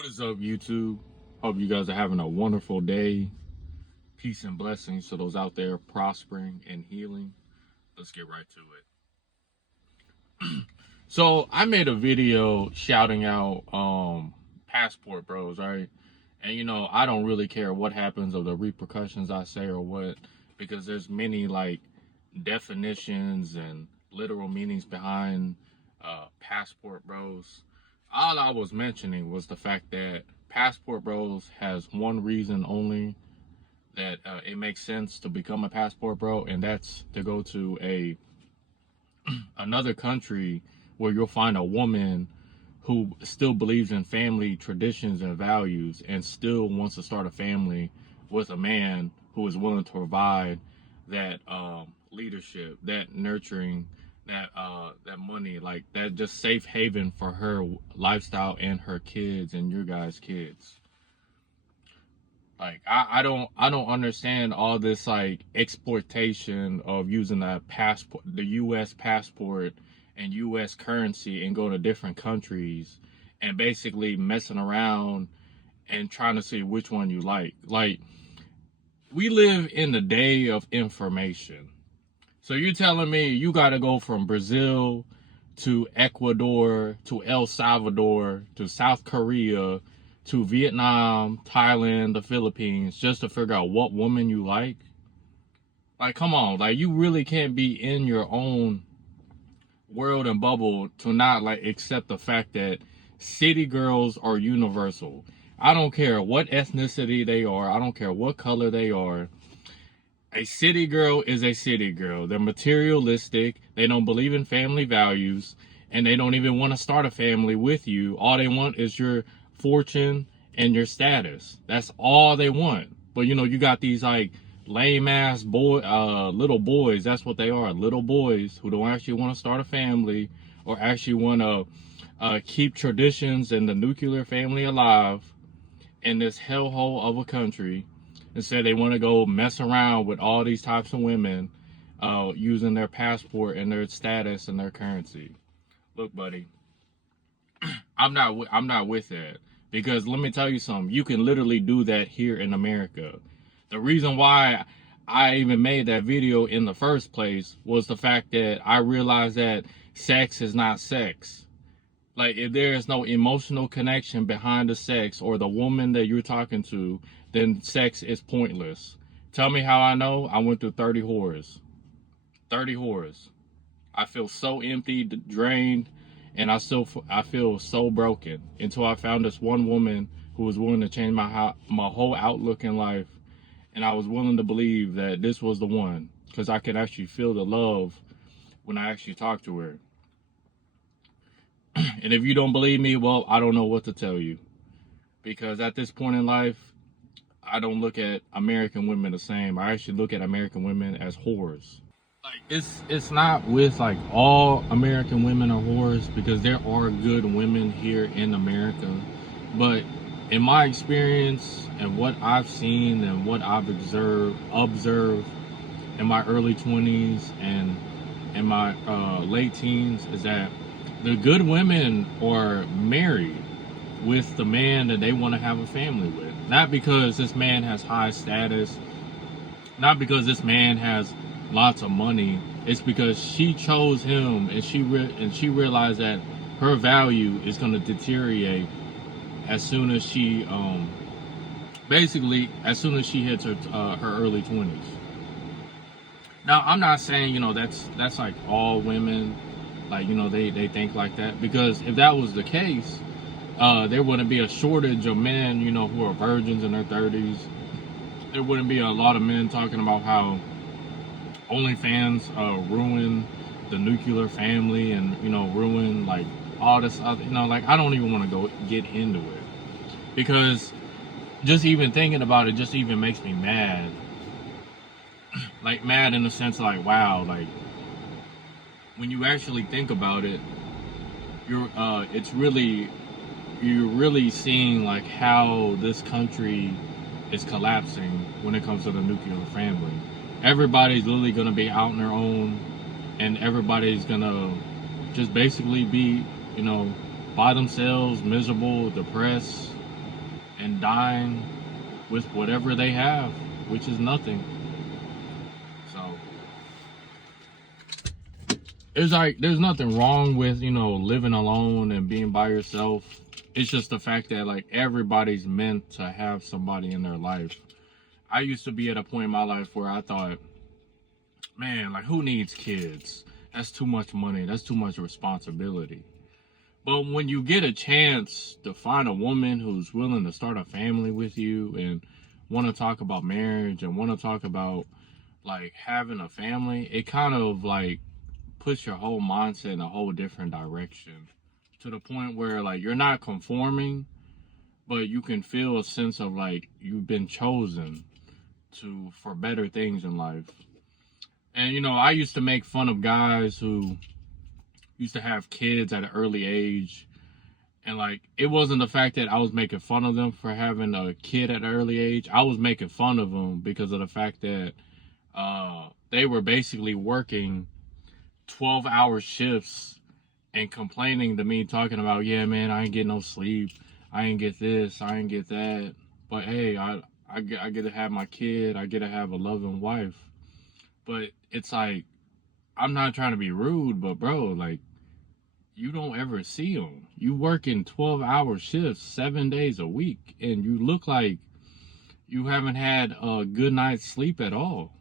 What is up, YouTube? Hope you guys are having a wonderful day. Peace and blessings to those out there prospering and healing. Let's get right to it. So I made a video shouting out passport bros, right? And I don't really care what happens or the repercussions I say or what, because there's many like definitions and literal meanings behind passport bros. All I was mentioning was the fact that passport bros has one reason only that it makes sense to become a passport bro, and that's to go to another country where you'll find a woman who still believes in family traditions and values and still wants to start a family with a man who is willing to provide that leadership, that nurturing, that money, like that just safe haven for her lifestyle and her kids and your guys' kids. Like I don't understand all this like exploitation of using the passport, the US passport and US currency, and go to different countries and basically messing around and trying to see which one you like. Like, we live in the day of information. So you're telling me you got to go from Brazil to Ecuador to El Salvador to South Korea to Vietnam, Thailand, the Philippines, just to figure out what woman you like? Like, come on. Like, you really can't be in your own world and bubble to not like accept the fact that city girls are universal. I don't care what ethnicity they are. I don't care what color they are. A city girl is a city girl. They're materialistic. They don't believe in family values, and they don't even want to start a family with you. All they want is your fortune and your status. That's all they want. But you got these like lame ass little boys. That's what they are, little boys who don't actually want to start a family or actually want to keep traditions and the nuclear family alive in this hellhole of a country. Instead, they want to go mess around with all these types of women using their passport and their status and their currency. Look, buddy, I'm not with that, because let me tell you something. You can literally do that here in America. The reason why I even made that video in the first place was the fact that I realized that sex is not sex. Like, if there is no emotional connection behind the sex or the woman that you're talking to, then sex is pointless. Tell me how I know. I went through 30 whores. 30 whores. I feel so empty, drained, and I feel so broken until I found this one woman who was willing to change my whole outlook in life, and I was willing to believe that this was the one, because I could actually feel the love when I actually talked to her. And if you don't believe me, well, I don't know what to tell you, because at this point in life, I don't look at American women the same. I actually look at American women as whores. Like, it's not with like all American women are whores, because there are good women here in America. But in my experience and what I've seen and what I've observed in my early 20s and in my late teens, is that the good women are married with the man that they want to have a family with. Not because this man has high status, not because this man has lots of money. It's because she chose him, and she realized that her value is going to deteriorate as soon as she as soon as she hits her early 20s. Now, I'm not saying that's like all women, like they think like that, because if that was the case, there wouldn't be a shortage of men, who are virgins in their 30s. There wouldn't be a lot of men talking about how OnlyFans ruin the nuclear family and, ruin like all this other, like I don't even want to get into it, because just even thinking about it just even makes me mad. Like, mad in the sense like, wow, like when you actually think about it, you're really seeing like how this country is collapsing when it comes to the nuclear family. Everybody's literally gonna be out on their own, and everybody's gonna just basically be, by themselves, miserable, depressed, and dying with whatever they have, which is nothing. So it's like there's nothing wrong with, living alone and being by yourself. It's just the fact that like everybody's meant to have somebody in their life. I used to be at a point in my life where I thought, man, like who needs kids? That's too much money. That's too much responsibility. But when you get a chance to find a woman who's willing to start a family with you and want to talk about marriage and want to talk about like having a family, it kind of like puts your whole mindset in a whole different direction, to the point where like you're not conforming, but you can feel a sense of like you've been chosen to for better things in life. And I used to make fun of guys who used to have kids at an early age, and like it wasn't the fact that I was making fun of them for having a kid at an early age. I was making fun of them because of the fact that they were basically working 12-hour shifts and complaining to me, talking about, yeah, man, I ain't get no sleep, I ain't get this, I ain't get that. But hey, I get to have my kid, I get to have a loving wife. But it's like, I'm not trying to be rude, but bro, like, you don't ever see them. You work in 12-hour shifts 7 days a week, and you look like you haven't had a good night's sleep at all.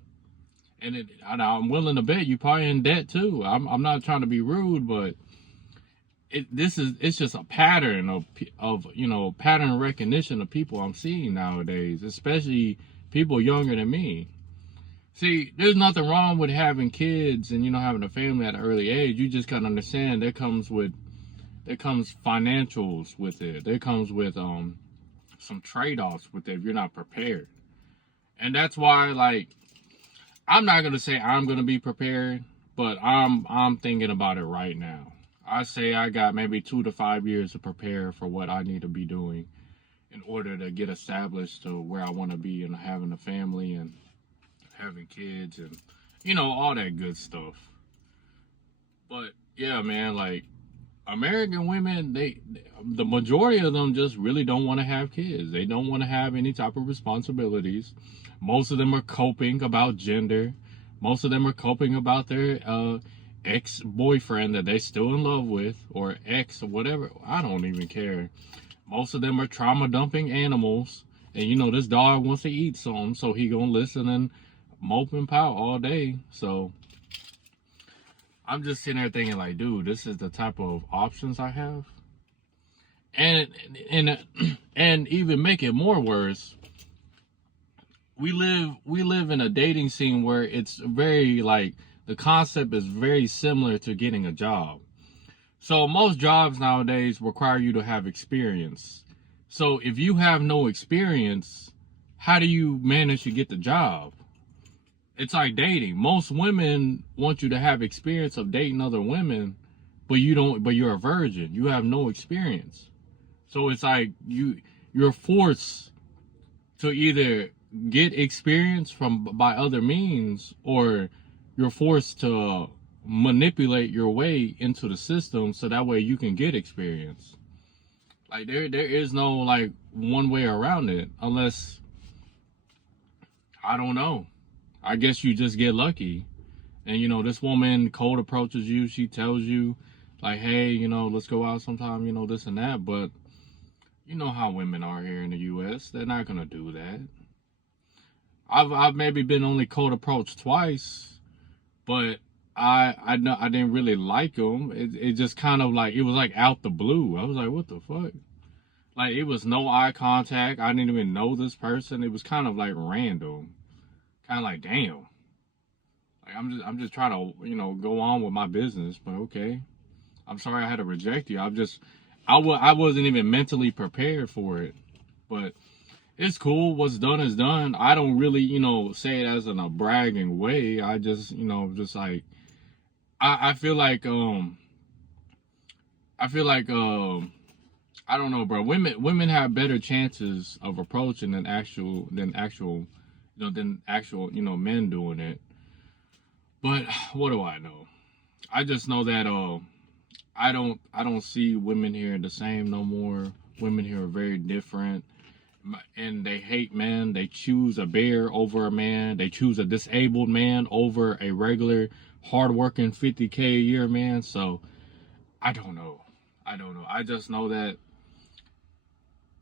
And I'm willing to bet you probably in debt too. I'm not trying to be rude, but it's just a pattern of pattern recognition of people I'm seeing nowadays, especially people younger than me. See, there's nothing wrong with having kids and having a family at an early age. You just gotta understand there comes financials with it. There comes with some trade-offs with it if you're not prepared. And that's why, like, I'm not gonna say I'm gonna be prepared, but I'm thinking about it right now. I say I got maybe 2 to 5 years to prepare for what I need to be doing in order to get established to where I want to be and having a family and having kids and all that good stuff. But yeah, man, like American women, the majority of them just really don't want to have kids. They don't want to have any type of responsibilities. Most of them are coping about gender. Most of them are coping about their ex-boyfriend that they're still in love with, or ex or whatever. I don't even care. Most of them are trauma dumping animals. And this dog wants to eat something, so he gonna listen and mope and pout all day. So I'm just sitting there thinking like, dude, this is the type of options I have. And even make it more worse, we live in a dating scene where it's very like the concept is very similar to getting a job. So most jobs nowadays require you to have experience. So if you have no experience, how do you manage to get the job? It's like dating. Most women want you to have experience of dating other women, but you don't, but you're a virgin. You have no experience. So it's like you're forced to either get experience by other means, or you're forced to manipulate your way into the system so that way you can get experience. Like there is no like one way around it, unless, I don't know, I guess you just get lucky. And this woman cold approaches you, she tells you like, hey, let's go out sometime, this and that. But you know how women are here in the US, they're not gonna do that. I've maybe been only cold approached twice, but I didn't really like them. It just kind of like, it was like out the blue. I was like, what the fuck? Like, it was no eye contact. I didn't even know this person. It was kind of like random. Kind of like, damn. Like, I'm just trying to, go on with my business, but okay. I'm sorry I had to reject you. I wasn't even mentally prepared for it. But it's cool. What's done is done. I don't really, say it as in a bragging way. I just, just like, I feel like, I don't know, bro. Women have better chances of approaching than actual, men doing it. But what do I know? I just know that, I don't see women here the same no more. Women here are very different. and they hate men. They choose a bear over a man. They choose a disabled man over a regular, hardworking 50K a year man. So I don't know. I don't know. I just know that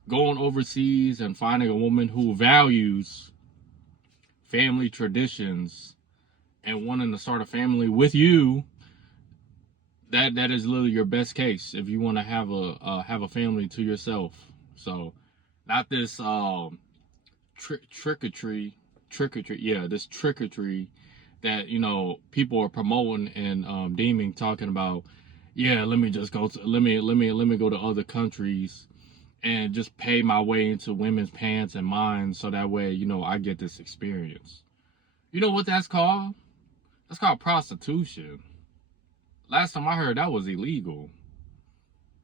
going overseas and finding a woman who values family traditions and wanting to start a family with you, that is literally your best case if you want to have a family to yourself. So not this trick or treat, yeah, this trick-or-treat that, you know, people are promoting and deeming, talking about, yeah, let me just go to let me go to other countries and just pay my way into women's pants and minds so that way, you know, I get this experience. You know what that's called? That's called prostitution. Last time I heard, that was illegal.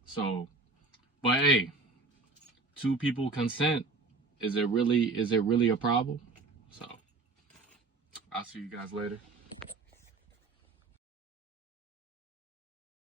So, but hey, two people consent. Is it really a problem? So I'll see you guys later.